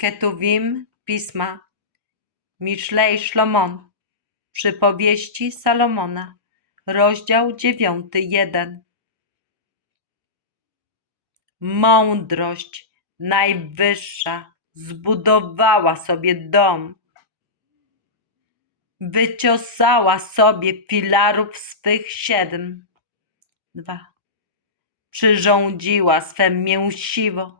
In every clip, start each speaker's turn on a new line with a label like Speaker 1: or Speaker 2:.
Speaker 1: Ketuvim Pisma Mishlei Szlomon Przypowieści Salomona Rozdział dziewiąty, jeden Mądrość najwyższa zbudowała sobie dom. Wyciosała sobie filarów swych siedem. Dwa. Przyrządziła swe mięsiwo.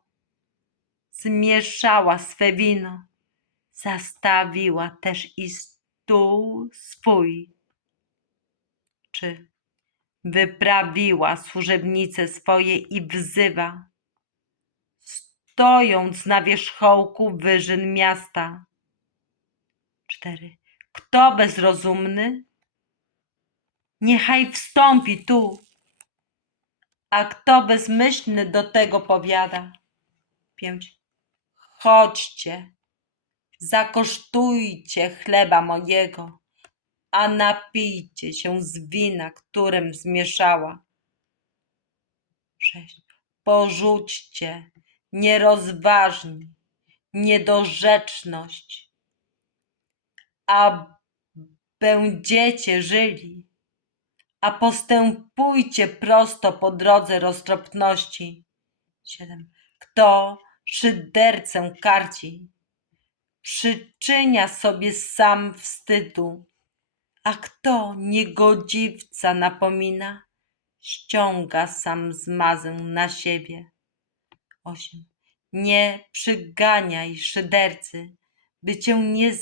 Speaker 1: Zmieszała swe wino. Zastawiła też i stół swój. Czy wyprawiła służebnice swoje i wzywa, stojąc na wierzchołku wyżyn miasta. 4. Kto bezrozumny? Niechaj wstąpi tu. A kto bezmyślny do tego powiada? 5. Chodźcie, zakosztujcie chleba mojego, a napijcie się z wina, którym zmieszała. 6. Porzućcie nierozważni, niedorzeczność, a będziecie żyli, a postępujcie prosto po drodze roztropności. 7. Kto szydercę karci, przyczynia sobie sam wstydu, a kto niegodziwca napomina, ściąga sam zmazę na siebie. 8. Nie przyganiaj szydercy, by cię nie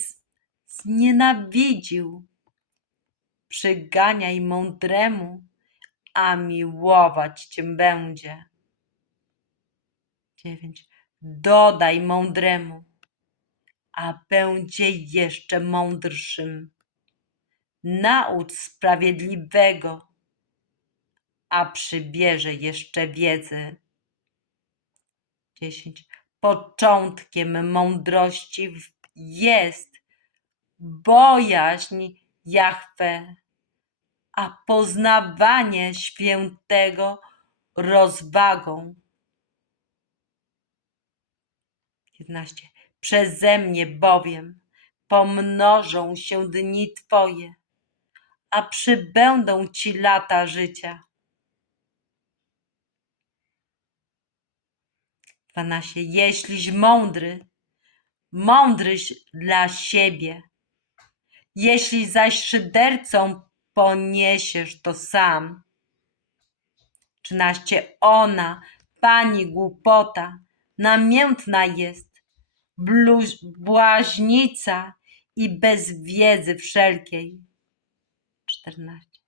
Speaker 1: znienawidził. Przyganiaj mądremu, a miłować cię będzie. 9. Dodaj mądremu, a będzie jeszcze mądrszym. Naucz sprawiedliwego, a przybierze jeszcze wiedzy. 10. Początkiem mądrości jest bojaźń Jahwe, a poznawanie świętego rozwagą. 11. Przeze mnie bowiem pomnożą się dni Twoje, a przybędą Ci lata życia. 12. Jeśliś mądry, mądryś dla siebie. Jeśli zaś szydercą poniesiesz to sam. 13. Ona, pani głupota, namiętna jest, bluź- błaźnica i bez wiedzy wszelkiej. 14.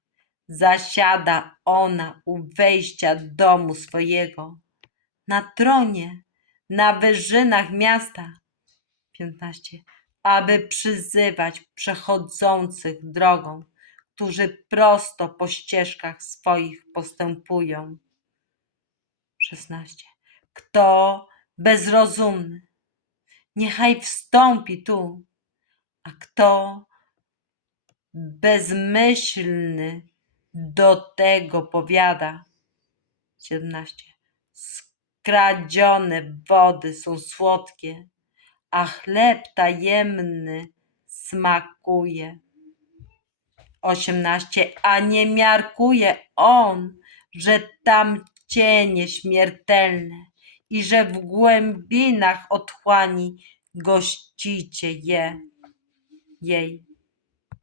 Speaker 1: Zasiada ona u wejścia domu swojego, na tronie, na wyżynach miasta. 15. Aby przyzywać przechodzących drogą, którzy prosto po ścieżkach swoich postępują. 16. Kto bezrozumny, niechaj wstąpi tu, a kto bezmyślny do tego powiada. 17. Skradzione wody są słodkie, a chleb tajemny smakuje. 18. A nie miarkuje on, że tam cienie śmiertelne i że w głębinach otchłani gościcie je jej.